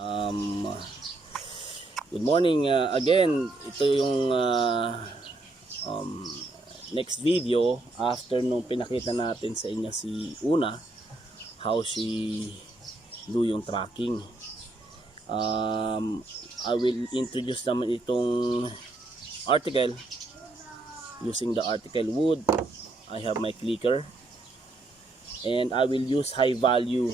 Um, Good morning again. Ito yung next video after nung pinakita natin sa inyo si Una, how she do yung tracking. I will introduce naman itong article using the article wood. I have my clicker and I will use high value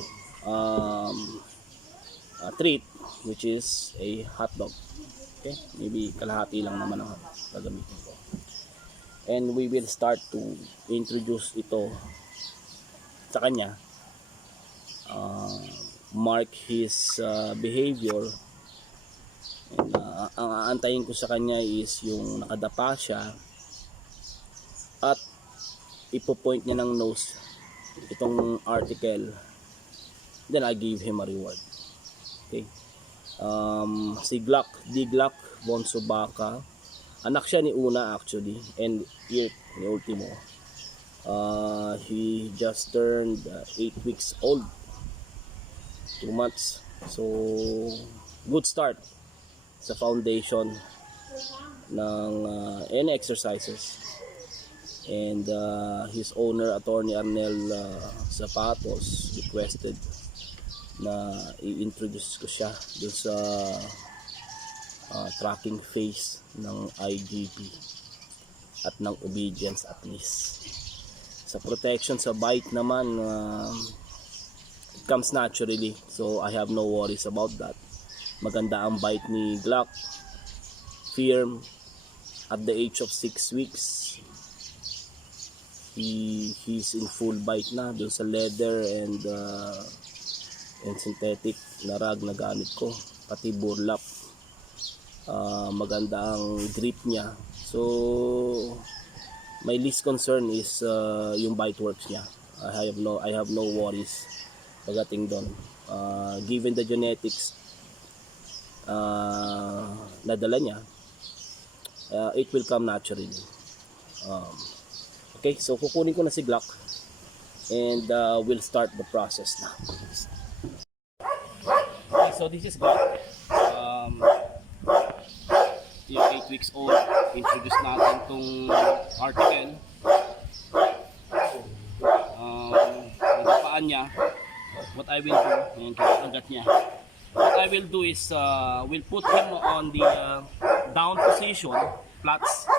treat, which is a hot dog. Okay, maybe kalahati lang naman ang gagamitin ko. And we will start to introduce ito sa kanya, mark his behavior. And ang aantayin ko sa kanya is yung nakadapa siya at ipo-point niya ng nose itong article, then I give him a reward. Okay. Si Glock, Glock Bonso Baka, anak siya ni Una actually, and here ni Ultimo. He just turned 8 weeks old, 2 months. So good start sa foundation ng any exercises. And his owner, Attorney Arnel Zapatos, requested na i-introduce ko siya dun sa tracking phase ng IGP at ng obedience at least. Sa protection sa bite naman, it comes naturally, so I have no worries about that. Maganda ang bite ni Glock, firm. At the age of 6 weeks, he's in full bite na dun sa leather and synthetic na rag na gamit ko, pati burlap. Maganda ang grip niya, so my least concern is yung bite works niya. I have no worries pagdating doon, given the genetics na dala niya. It will come naturally. Okay, so kukunin ko na si Glock and we'll start the process now. Okay, so this is Glock. Yung 8 weeks old. Introduce natin itong article. Yung paan niya. What I will do, yung kinagat niya. What I will do is we'll put him on the down position, flats.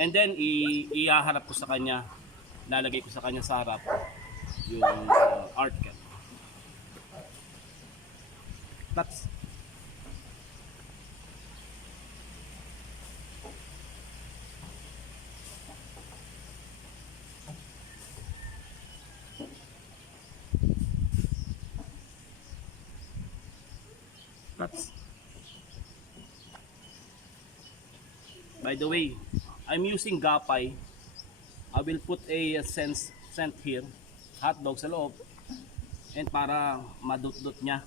And then ihaharap ko sa kanya, lalagay ko sa kanya sa harap yung article. Flats. By the way, I'm using gapay. I will put a scent here, hot dog sa loob, and para madut-dut niya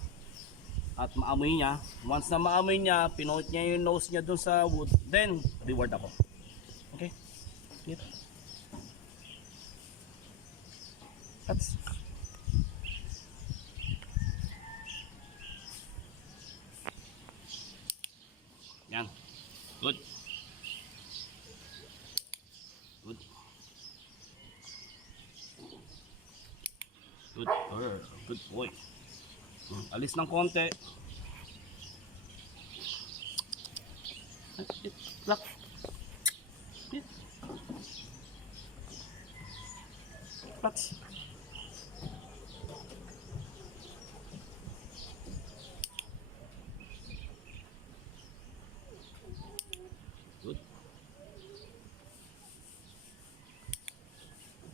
at maamoy niya. Once na maamoy niya, pinote niya yung nose niya dun sa wood, then reward ako. Okay? Here. That's yan. Good. Good. Good girl. Good boy. Alis ng konti. Lock. Flats. Good.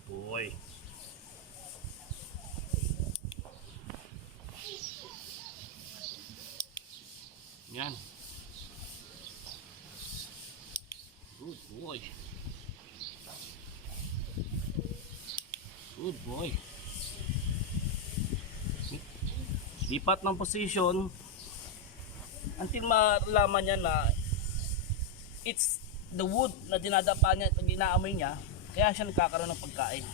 Boy. Yan. Good boy. Good boy. Lipat ng position until malaman niya na it's the wood na dinadapa niya at ginaamoy niya, kaya siya nagkakaroon ng pagkain.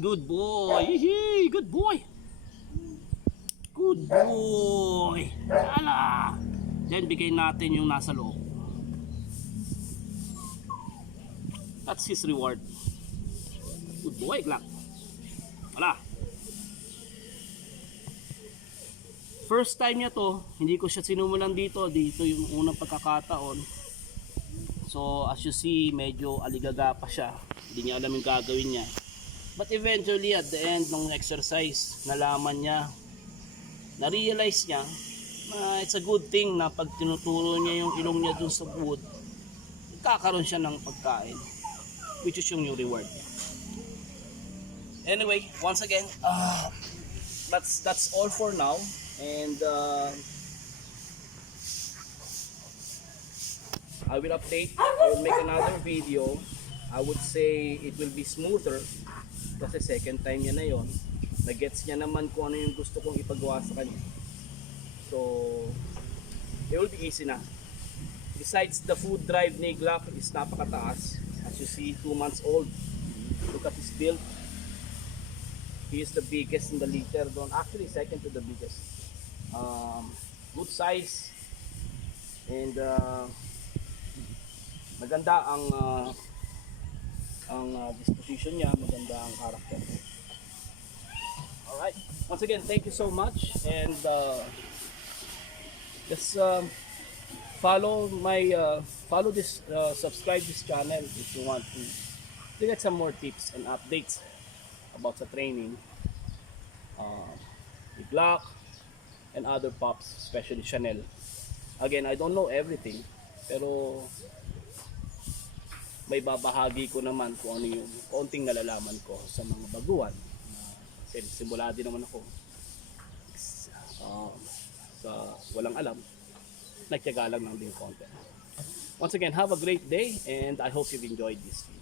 Good boy. Yee, good boy. Good boy. Ala. Then bigay natin yung nasa loob. That's his reward. Good boy, Glock. Ala. First time niya to, hindi ko siya sinumulan dito. Dito yung unang pagkakataon. So as you see, medyo aligaga pa siya. Hindi niya alam yung gagawin niya. But eventually at the end ng exercise, nalaman niya, na-realize niya na it's a good thing na pag tinuturo niya yung ilong niya dun sa wood, kakaroon siya ng pagkain, which is yung reward niya. Anyway, once again, that's all for now. And I will update, I will make another video. I would say it will be smoother kasi second time niya na yon. Nagets niya naman kung ano yung gusto kong ipagawa sa kanya. So it will be easy na. Besides, the food drive ni Glock is napakataas. As you see, 2 months old. Look at his build. He is the biggest in the litter doon. Actually second to the biggest. Good size. And maganda ang disposition niya, maganda ang character. Alright, once again, thank you so much, and just follow this, subscribe this channel if you want to get some more tips and updates about the training, the Glock and other pups, especially Chanel. Again, I don't know everything, pero may babahagi ko naman kung ano yung konting nalalaman ko sa mga baguhan. Kasi simula din naman ako sa walang alam, nagtiyaga lang ng din content. Once again, have a great day, and I hope you've enjoyed this video.